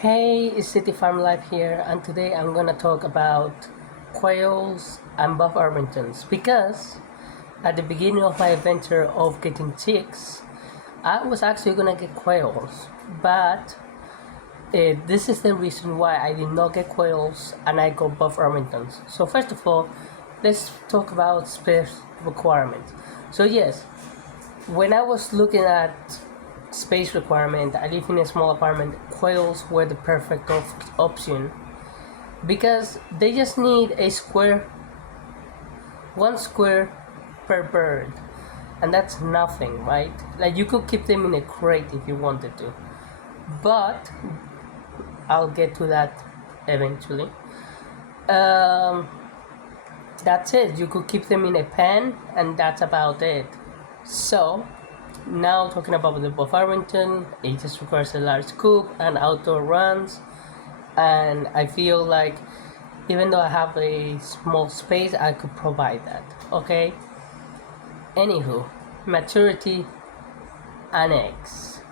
Hey, it's City Farm Life here, and today I'm gonna talk about quails and Buff Orpingtons because at the beginning of my adventure of getting chicks, I was actually gonna get quails, but this is the reason why I did not get quails and I got Buff Orpingtons. So first of all, let's talk about space requirements. So yes, when I was looking at space requirement, I live in a small apartment. Quails were the perfect option because they just need one square per bird, and that's nothing, right? Like you could keep them in a crate if you wanted to, but I'll get to that eventually. That's it. You could keep them in a pen, and that's about it. So now talking about the Buff Orpington, it just requires a large coop and outdoor runs, and I feel like even though I have a small space, I could provide that. Okay. Anywho, maturity and eggs.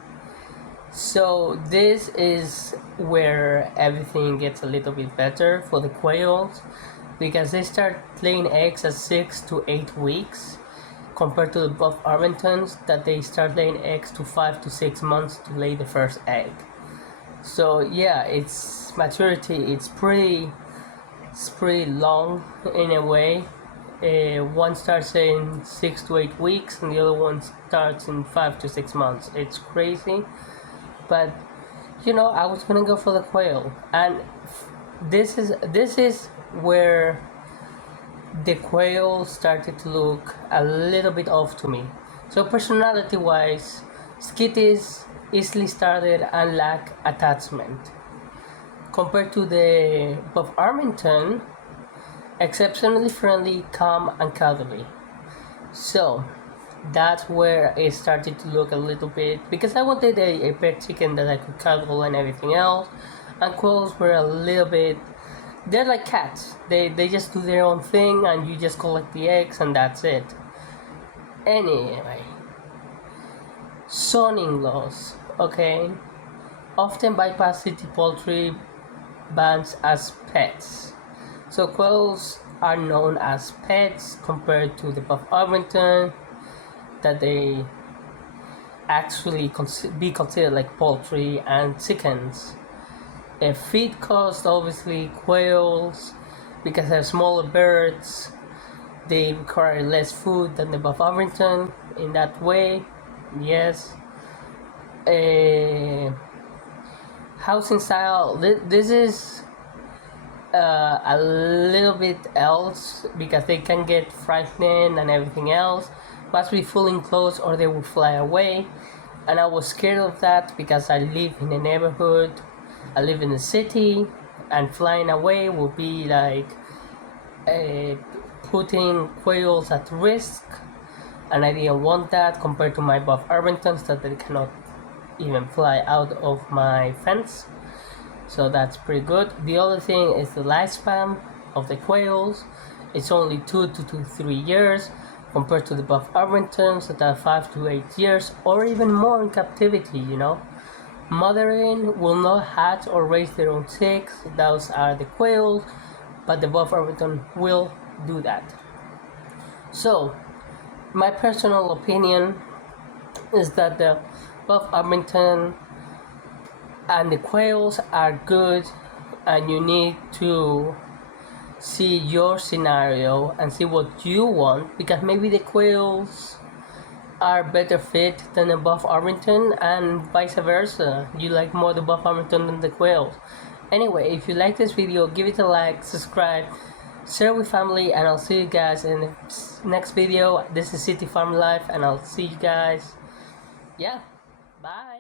So this is where everything gets a little bit better for the quails because they start laying eggs at 6 to 8 weeks. Compared to the Buff Orpingtons that they start laying eggs to 5 to 6 months to lay the first egg. So yeah, it's maturity. It's pretty long in a way. One starts in 6 to 8 weeks, and the other one starts in 5 to 6 months. It's crazy, but I was gonna go for the quail, and this is where the quail started to look a little bit off to me. So personality wise, Skitties easily started and lack attachment. Compared to the Buff Orpington, exceptionally friendly, calm and cuddly. So that's where it started to look a little bit, because I wanted a pet chicken that I could cuddle and everything else, and quails were a little bit, they're like cats. They just do their own thing and you just collect the eggs and that's it. Anyway, zoning laws, okay, often bypass city poultry bans as pets. So quails are known as pets compared to the Buff Orpington, that they actually be considered like poultry and chickens. Feed cost, obviously, quails, because they're smaller birds, they require less food than the Buff Orpington in that way. Yes. Housing style, this is a little bit else because they can get frightened and everything else. Must be fully enclosed or they will fly away, and I was scared of that because I live in a neighborhood. I live in the city, and flying away will be like putting quails at risk, and I didn't want that compared to my Buff Orpingtons that they cannot even fly out of my fence. So that's pretty good. The other thing is the lifespan of the quails. It's only 2 to 3 years compared to the Buff Orpingtons that are 5 to 8 years or even more in captivity. Mothering will not hatch or raise their own chicks. Those are the quails, but the Buff Orpington will do that. So, my personal opinion is that the Buff Orpington and the quails are good, and you need to see your scenario and see what you want, because maybe the quails are better fit than the Buff Orpington and vice versa. You like more the Buff Orpington than the quails. Anyway, if you like this video, give it a like, subscribe, share with family, and I'll see you guys in the next video. This is City Farm Life, and I'll see you guys. Yeah, bye.